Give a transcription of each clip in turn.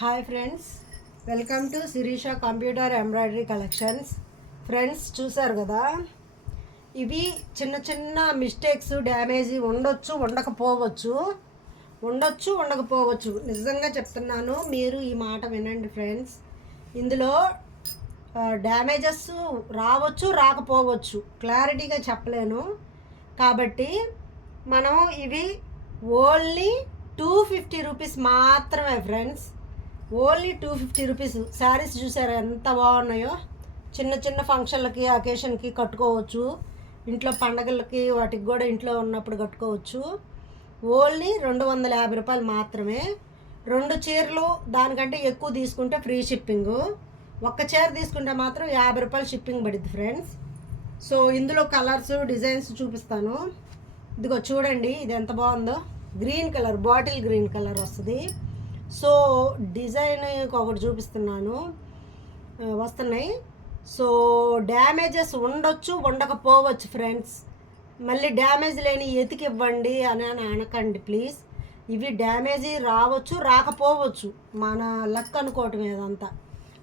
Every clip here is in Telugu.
Hi friends welcome to Sirisha computer embroidery collections friends చూసారు కదా? ఇవి చిన్న చిన్న మిస్టేక్స్ డ్యామేజ్ ఉండొచ్చు ఉండకపోవచ్చు. ఉండొచ్చు ఉండకపోవచ్చు. నిజంగా చెప్తున్నాను మీరు ఈ మాట వినండి ఫ్రెండ్స్ ఇందులో డ్యామేజెస్ రావచ్చు రాకపోవచ్చు. క్లారిటీగా చెప్పలేను. కాబట్టి మనం ఇవి ఓన్లీ టూ ఫిఫ్టీ రూపీస్ మాత్రమే friends only two fifty rupees. Saris చూసారా ఎంత బాగున్నాయో? చిన్న చిన్న ఫంక్షన్లకి అకేషన్కి కట్టుకోవచ్చు. ఇంట్లో పండగలకి వాటికి కూడా ఇంట్లో ఉన్నప్పుడు కట్టుకోవచ్చు. ఓన్లీ రెండు వందల యాభై రూపాయలు మాత్రమే. రెండు చీరలు దానికంటే ఎక్కువ తీసుకుంటే ఫ్రీ షిప్పింగ్. ఒక్క చీర తీసుకుంటే మాత్రం యాభై రూపాయలు షిప్పింగ్ పడుద్ది ఫ్రెండ్స్. సో ఇందులో కలర్స్ డిజైన్స్ చూపిస్తాను. ఇదిగో చూడండి ఇది ఎంత బాగుందో. Green colour bottle green colour వస్తుంది. సో డిజైన్ ఒకటి చూపిస్తున్నాను. వస్తున్నాయి. సో డ్యామేజెస్ ఉండొచ్చు ఉండకపోవచ్చు ఫ్రెండ్స్. మళ్ళీ డ్యామేజ్ లేని ఎతికి ఇవ్వండి అని అని అనకండి ప్లీజ్. ఇవి డ్యామేజీ రావచ్చు రాకపోవచ్చు. మన లక్ అనుకోవటం ఏదంతా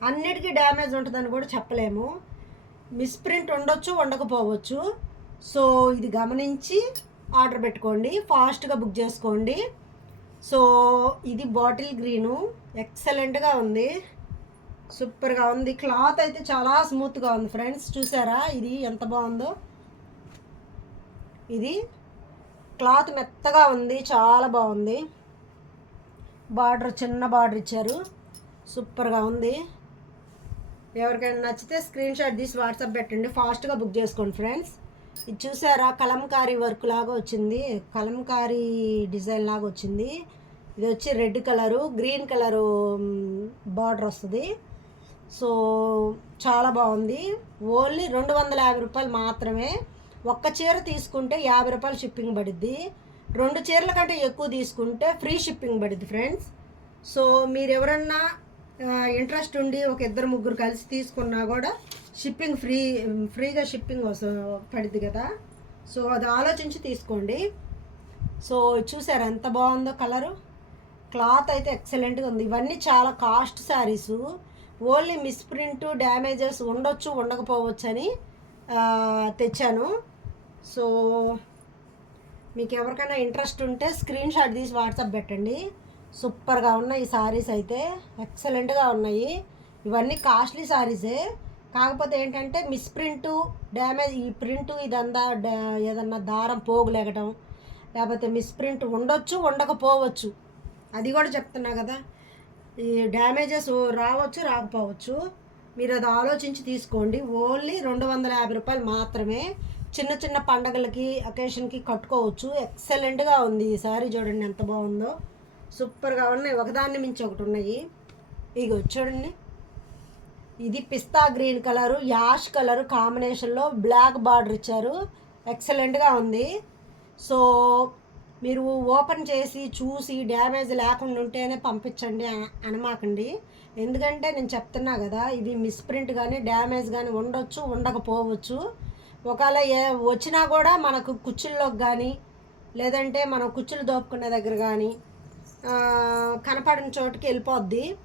అన్నిటికీ డ్యామేజ్ ఉంటుందని కూడా చెప్పలేము. మిస్ప్రింట్ ఉండొచ్చు ఉండకపోవచ్చు. సో ఇది గమనించి ఆర్డర్ పెట్టుకోండి. ఫాస్ట్గా బుక్ చేసుకోండి. సో ఇది బాటిల్ గ్రీను. ఎక్సలెంట్గా ఉంది. సూపర్గా ఉంది. క్లాత్ అయితే చాలా స్మూత్గా ఉంది ఫ్రెండ్స్. చూసారా? ఇది ఎంత బాగుందో. ఇది క్లాత్ మెత్తగా ఉంది. చాలా బాగుంది. బార్డర్ చిన్న బార్డర్ ఇచ్చారు. సూపర్గా ఉంది. ఎవరికైనా నచ్చితే స్క్రీన్ షాట్ తీసి వాట్సాప్ పెట్టండి. ఫాస్ట్గా బుక్ చేసుకోండి ఫ్రెండ్స్. ఇది చూసారా? కలంకారీ వర్క్ లాగా వచ్చింది. కలంకారీ డిజైన్ లాగా వచ్చింది. ఇది వచ్చి red colour green colour border వస్తుంది. సో చాలా బాగుంది. ఓన్లీ రెండు వందల యాభై రూపాయలు మాత్రమే. ఒక్క చీర తీసుకుంటే యాభై రూపాయలు షిప్పింగ్ పడుద్ది. రెండు చీరల కంటే ఎక్కువ తీసుకుంటే ఫ్రీ షిప్పింగ్ పడుద్ది ఫ్రెండ్స్ సో మీరు ఎవరన్నా ఇంట్రెస్ట్ ఉండి ఒక ఇద్దరు ముగ్గురు కలిసి తీసుకున్నా కూడా షిప్పింగ్ ఫ్రీ ఫ్రీగా షిప్పింగ్ వస్తు కదా. సో అది ఆలోచించి తీసుకోండి. సో చూసారు ఎంత బాగుందో కలరు? క్లాత్ అయితే ఎక్సలెంట్గా ఉంది. ఇవన్నీ చాలా cost sarees only misprint damages ఉండొచ్చు ఉండకపోవచ్చు అని తెచ్చాను. సో మీకు ఎవరికైనా ఇంట్రెస్ట్ ఉంటే స్క్రీన్ షాట్ తీసి వాట్సాప్ పెట్టండి. సూపర్గా ఉన్నాయి ఈ సారీస్ అయితే. ఎక్సలెంట్గా ఉన్నాయి. ఇవన్నీ కాస్ట్లీ శారీసే కాకపోతే ఏంటంటే మిస్ప్రింటు డ్యామేజ్ ఈ ప్రింట్ ఇదంతా ఏదన్నా దారం పోగులేగటం లేకపోతే మిస్ప్రింట్ ఉండొచ్చు ఉండకపోవచ్చు. అది కూడా చెప్తున్నా కదా. ఈ డ్యామేజెస్ రావచ్చు రాకపోవచ్చు. మీరు అది ఆలోచించి తీసుకోండి. ఓన్లీ రెండు వందల యాభై రూపాయలు మాత్రమే. చిన్న చిన్న పండగలకి అకేషన్కి కట్టుకోవచ్చు. ఎక్సలెంట్గా ఉంది ఈ సారీ చూడండి ఎంత బాగుందో. సూపర్గా ఉన్నాయి. ఒకదాన్ని మించి ఒకటి ఉన్నాయి. ఇగో చూడండి. ఇది pista green colour ash colour కాంబినేషన్లో బ్లాక్ బార్డర్ ఇచ్చారు. ఎక్సలెంట్గా ఉంది. సో మీరు ఓపెన్ చేసి చూసి డ్యామేజ్ లేకుండా ఉంటేనే పంపించండి అనమాకండి. ఎందుకంటే నేను చెప్తున్నా కదా ఇవి మిస్ప్రింట్ కానీ డ్యామేజ్ కానీ ఉండొచ్చు ఉండకపోవచ్చు. ఒకవేళ ఏ వచ్చినా కూడా మనకు కుచ్చుల్లోకి కానీ లేదంటే మనం కుచ్చులు దోపుకునే దగ్గర కానీ కనపడిన చోటుకి వెళ్ళిపోద్ది.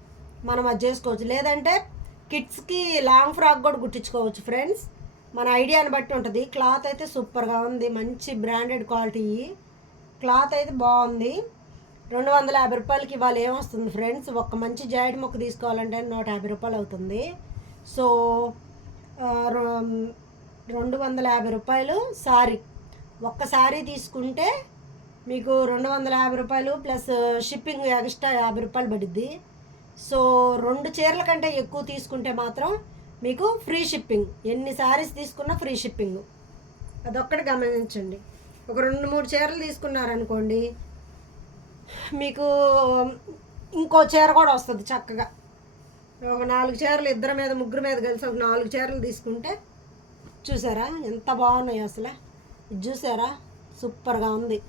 మనం అది చేసుకోవచ్చు. లేదంటే కిడ్స్కి లాంగ్ ఫ్రాక్ కూడా కుట్టించుకోవచ్చు ఫ్రెండ్స్. మన ఐడియాని బట్టి ఉంటుంది. క్లాత్ అయితే సూపర్గా ఉంది. మంచి బ్రాండెడ్ క్వాలిటీ. క్లాత్ అయితే బాగుంది. రెండు వందల యాభై రూపాయలకి ఇవాళ ఏమొస్తుంది ఫ్రెండ్స్? ఒక మంచి జాయిడ్ మొక్క తీసుకోవాలంటే నూట యాభై రూపాయలు అవుతుంది. సో రొ- రెండు వందల యాభై రూపాయలు సారీ. ఒక్క సారీ తీసుకుంటే మీకు రెండు వందల యాభై రూపాయలు ప్లస్ షిప్పింగ్ ఎక్స్ట్రా యాభై రూపాయలు పడుద్ది. సో రెండు చీరల కంటే ఎక్కువ తీసుకుంటే మాత్రం మీకు ఫ్రీ షిప్పింగ్ ఎన్ని సారీస్ తీసుకున్నా ఫ్రీ షిప్పింగ్. అదొక్కటి గమనించండి. ఒక రెండు మూడు చీరలు తీసుకున్నారనుకోండి మీకు ఇంకో చీర కూడా వస్తుంది చక్కగా. ఒక నాలుగు చీరలు ఇద్దరి మీద ముగ్గురు మీద కలిసి ఒక నాలుగు చీరలు తీసుకుంటే చూసారా ఎంత బాగున్నాయి అసలు. ఇది చూసారా? సూపర్గా ఉంది.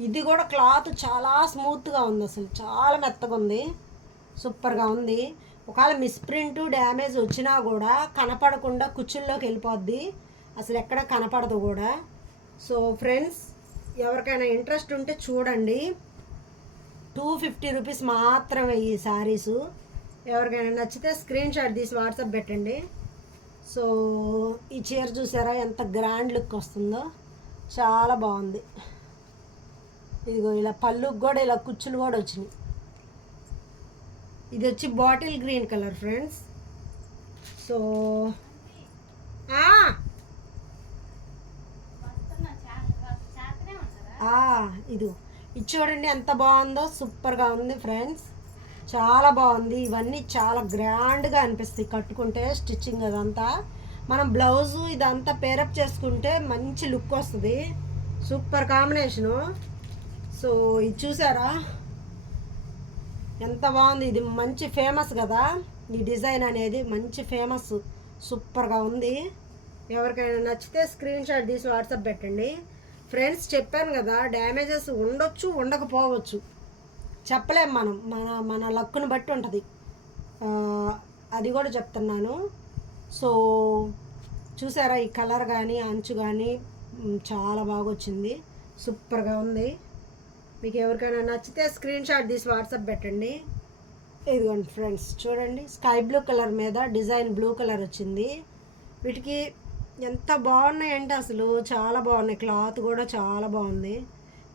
ఇది కూడా క్లాత్ చాలా స్మూత్గా ఉంది అసలు. చాలా మెత్తగా ఉంది. సూపర్గా ఉంది. ఒకవేళ మిస్ప్రింట్ డ్యామేజ్ వచ్చినా కూడా కనపడకుండా కుచ్చుల్లోకి వెళ్ళిపోద్ది. అసలు ఎక్కడ కనపడదు కూడా. సో ఫ్రెండ్స్ ఎవరికైనా ఇంట్రెస్ట్ ఉంటే చూడండి. టూ ఫిఫ్టీ రూపీస్ మాత్రమే ఈ శారీసు. ఎవరికైనా నచ్చితే స్క్రీన్ షాట్ తీసి వాట్సాప్ పెట్టండి. సో ఈ చీర చూసారా? ఎంత గ్రాండ్ లుక్ వస్తుందో. చాలా బాగుంది. ఇదిగో ఇలా పళ్ళుకి కూడా ఇలా కుచ్చులు కూడా వచ్చినాయి. ఇది వచ్చి bottle green colour friends. So ఇది ఇది చూడండి ఎంత బాగుందో సూపర్గా ఉంది ఫ్రెండ్స్. చాలా బాగుంది. ఇవన్నీ చాలా గ్రాండ్గా అనిపిస్తాయి. కట్టుకుంటే స్టిచ్చింగ్ అదంతా. మనం బ్లౌజు ఇదంతా పేరప్ చేసుకుంటే మంచి లుక్ వస్తుంది. Super combination. సో ఇది చూసారా? ఎంత బాగుంది. ఇది మంచి ఫేమస్ కదా. ఈ డిజైన్ అనేది మంచి ఫేమస్ సూపర్గా ఉంది. ఎవరికైనా నచ్చితే స్క్రీన్ షాట్ తీసి వాట్సాప్ పెట్టండి. ఫ్రెండ్స్ చెప్పాను కదా డ్యామేజెస్ ఉండొచ్చు ఉండకపోవచ్చు. చెప్పలేం మనం. మన మన లక్కును బట్టి ఉంటుంది. అది కూడా చెప్తున్నాను. సో చూసారా ఈ కలర్ కానీ అంచు కానీ చాలా బాగా వచ్చింది సూపర్గా ఉంది. మీకు ఎవరికైనా నచ్చితే స్క్రీన్ షాట్ తీసి వాట్సాప్ పెట్టండి. ఇదిగోండి ఫ్రెండ్స్ చూడండి. స్కై బ్లూ కలర్ మీద డిజైన్ బ్లూ కలర్ వచ్చింది. వీటికి ఎంత బాగున్నాయంటే అసలు చాలా బాగున్నాయి. క్లాత్ కూడా చాలా బాగుంది.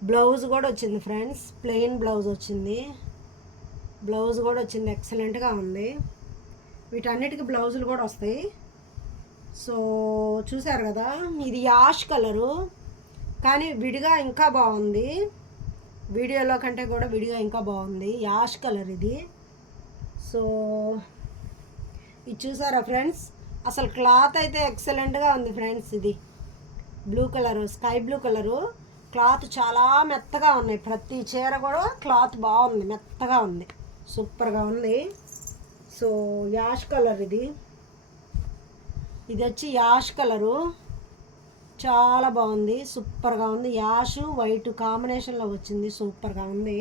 బ్లౌజ్ కూడా వచ్చింది ఫ్రెండ్స్ ప్లెయిన్ బ్లౌజ్ వచ్చింది. బ్లౌజ్ కూడా వచ్చింది ఎక్సలెంట్గా ఉంది. వీటన్నిటికీ బ్లౌజులు కూడా వస్తాయి. సో చూసారు కదా ఇది యాష్ కలరు కానీ విడిగా ఇంకా బాగుంది. వీడియోలో కంటే కూడా వీడియో ఇంకా బాగుంది. యాష్ కలర్ ఇది. సో ఇది చూసారా ఫ్రెండ్స్? అసలు క్లాత్ అయితే ఎక్సలెంట్గా ఉంది ఫ్రెండ్స్ ఇది. Blue colour sky blue colour cloth చాలా మెత్తగా ఉన్నాయి. ప్రతి చీర కూడా క్లాత్ బాగుంది. మెత్తగా ఉంది. సూపర్గా ఉంది. సో యాష్ కలర్ ఇది. ఇది వచ్చి యాష్ కలరు. చాలా బాగుంది. సూపర్గా ఉంది. యాష్ వైట్ కాంబినేషన్లో వచ్చింది. సూపర్గా ఉంది.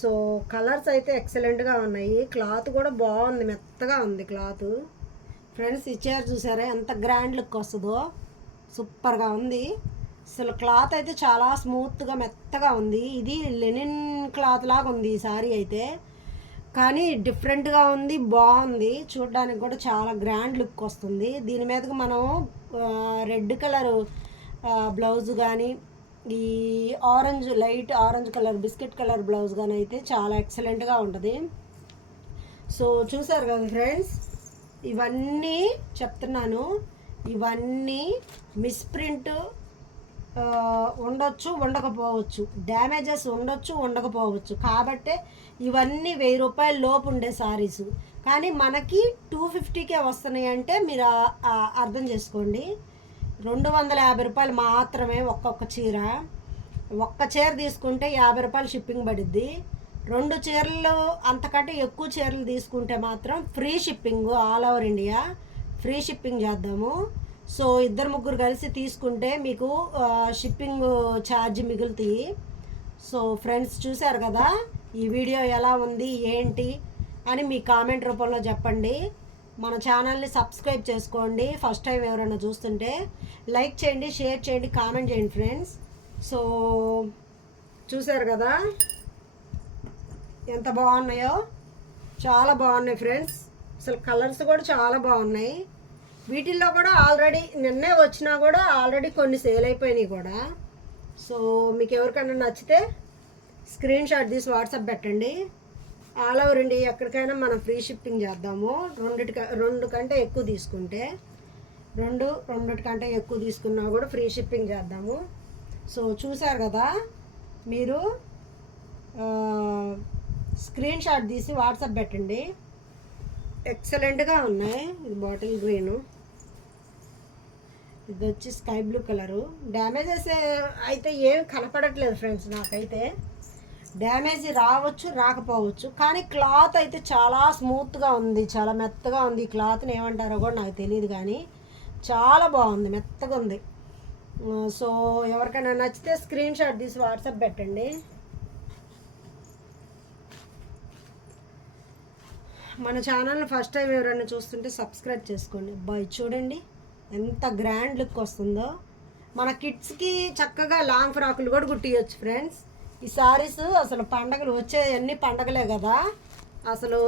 సో కలర్స్ అయితే ఎక్సలెంట్గా ఉన్నాయి. క్లాత్ కూడా బాగుంది. మెత్తగా ఉంది క్లాత్. ఫ్రెండ్స్ ఈ చీర చూసారా? ఎంత గ్రాండ్ లుక్ వస్తుందో. సూపర్గా ఉంది. అసలు క్లాత్ అయితే చాలా స్మూత్గా మెత్తగా ఉంది. ఇది లెనిన్ క్లాత్ లాగా ఉంది ఈ సారీ అయితే. కానీ డిఫరెంట్గా ఉంది. బాగుంది. చూడడానికి కూడా చాలా గ్రాండ్ లుక్ వస్తుంది. దీని మీదకి మనం రెడ్ కలర్ బ్లౌజ్ కానీ ఈ orange light orange colour biscuit colour blouse కానీ అయితే చాలా ఎక్సలెంట్గా ఉంటుంది. సో చూసారు కదా ఫ్రెండ్స్ ఇవన్నీ చెప్తున్నాను. ఇవన్నీ మిస్ప్రింట్ ఉండొచ్చు ఉండకపోవచ్చు. డ్యామేజెస్ ఉండొచ్చు ఉండకపోవచ్చు. కాబట్టే ఇవన్నీ వెయ్యి రూపాయల లోపు ఉండే శారీస్ కానీ మనకి టూ ఫిఫ్టీకే వస్తున్నాయి అంటే మీరు అర్థం చేసుకోండి. రెండు వందల యాభై రూపాయలు మాత్రమే ఒక్కొక్క చీర. ఒక్క చీర తీసుకుంటే యాభై రూపాయలు షిప్పింగ్ పడుద్ది. రెండు చీరలు అంతకంటే ఎక్కువ చీరలు తీసుకుంటే మాత్రం free shipping all over India. Free shipping చేద్దాము. సో ఇద్దరు ముగ్గురు కలిసి తీసుకుంటే మీకు షిప్పింగ్ ఛార్జ్ మిగులుతాయి సో ఫ్రెండ్స్ చూశారు కదా ఈ వీడియో ఎలా ఉంది ఏంటి? అని మీ కామెంట్ రూపంలో చెప్పండి. మన ఛానల్ని సబ్స్క్రైబ్ చేసుకోండి. ఫస్ట్ టైం ఎవరైనా చూస్తుంటే లైక్ చేయండి షేర్ చేయండి కామెంట్ చేయండి ఫ్రెండ్స్. సో చూసారు కదా? ఎంత బాగున్నాయో? చాలా బాగున్నాయి ఫ్రెండ్స్. అసలు కలర్స్ కూడా చాలా బాగున్నాయి. వీటిల్లో కూడా ఆల్రెడీ నిన్నే వచ్చినా కూడా ఆల్రెడీ కొన్ని సేల్ అయిపోయినాయి కూడా. సో మీకు ఎవరికైనా నచ్చితే స్క్రీన్ షాట్ తీసి వాట్సాప్ పెట్టండి. ఆల్ ఓవర్ ఇండియా ఎక్కడికైనా మనం ఫ్రీ షిప్పింగ్ చేద్దాము. రెండిటి రెండు కంటే ఎక్కువ తీసుకుంటే రెండు రెండిటి కంటే ఎక్కువ తీసుకున్నా కూడా ఫ్రీ షిప్పింగ్ చేద్దాము. సో చూశారు కదా మీరు స్క్రీన్ షాట్ తీసి వాట్సాప్ పెట్టండి. ఎక్సలెంట్గా ఉన్నాయి. ఇది బాటిల్ గ్రీను. ఇది వచ్చి స్కై బ్లూ కలరు. డ్యామేజెస్ అయితే ఏమి కనపడట్లేదు ఫ్రెండ్స్ నాకైతే. డ్యామేజ్ రావచ్చు రాకపోవచ్చు. కానీ క్లాత్ అయితే చాలా స్మూత్గా ఉంది. చాలా మెత్తగా ఉంది. ఈ క్లాత్ని ఏమంటారో కూడా నాకు తెలియదు కానీ చాలా బాగుంది. మెత్తగా ఉంది. సో ఎవరికైనా నచ్చితే స్క్రీన్ షాట్ తీసి వాట్సాప్ పెట్టండి. మన ఛానల్ని ఫస్ట్ టైం ఎవరైనా చూస్తుంటే సబ్స్క్రైబ్ చేసుకోండి. బాయ్ చూడండి ఎంత గ్రాండ్ లుక్ వస్తుందో. మన కిడ్స్కి చక్కగా లాంగ్ ఫ్రాకులు కూడా కుట్టియచ్చు ఫ్రెండ్స్ ఈ సారీస్ అసలు పండగలు వచ్చే అన్ని పండగలే కదా. అసలు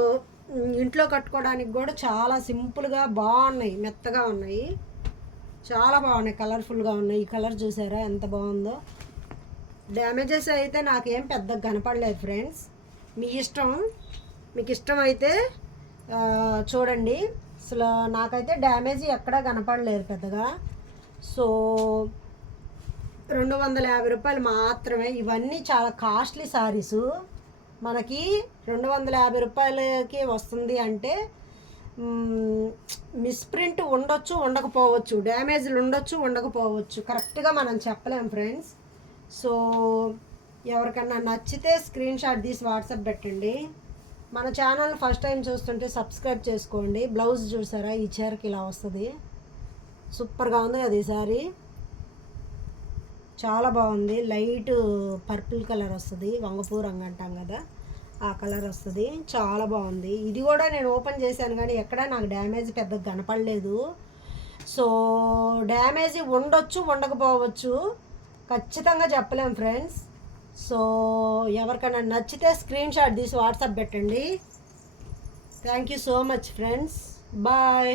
ఇంట్లో కట్టుకోవడానికి కూడా చాలా సింపుల్గా బాగున్నాయి మెత్తగా ఉన్నాయి. చాలా బాగున్నాయి కలర్ఫుల్గా ఉన్నాయి. ఈ కలర్ చూసారా ఎంత బాగుందో. డ్యామేజెస్ అయితే నాకేం పెద్దగా కనపడలేదు ఫ్రెండ్స్. మీ ఇష్టం? మీకు ఇష్టం అయితే చూడండి. అసలు నాకైతే డ్యామేజ్ ఎక్కడా కనపడలేదు పెద్దగా. సో రెండు వందల యాభై రూపాయలు మాత్రమే. ఇవన్నీ చాలా కాస్ట్లీ సారీస్. మనకి రెండు వందల యాభై రూపాయలకి వస్తుంది అంటే మిస్ప్రింట్ ఉండొచ్చు ఉండకపోవచ్చు. డ్యామేజ్లు ఉండొచ్చు ఉండకపోవచ్చు. కరెక్ట్గా మనం చెప్పలేం ఫ్రెండ్స్. సో ఎవరికన్నా నచ్చితే స్క్రీన్ షాట్ తీసి వాట్సాప్ పెట్టండి. మన ఛానల్ ఫస్ట్ టైం చూస్తుంటే సబ్స్క్రైబ్ చేసుకోండి. బ్లౌజ్ చూసారా? ఈ చీరకి ఇలా వస్తుంది. సూపర్గా ఉంది అది సారీ. చాలా బాగుంది. లైట్ పర్పుల్ కలర్ వస్తుంది. వంగపూ రంగు అంటాం కదా ఆ కలర్ వస్తుంది. చాలా బాగుంది. ఇది కూడా నేను ఓపెన్ చేశాను కానీ ఎక్కడ నాకు డ్యామేజ్ పెద్దగా కనపడలేదు. సో డ్యామేజ్ ఉండొచ్చు ఉండకపోవచ్చు. ఖచ్చితంగా చెప్పలేం ఫ్రెండ్స్. సో ఎవరికైనా నచ్చితే స్క్రీన్ షాట్ తీసి వాట్సాప్ పెట్టండి. Thank you so much friends. Bye.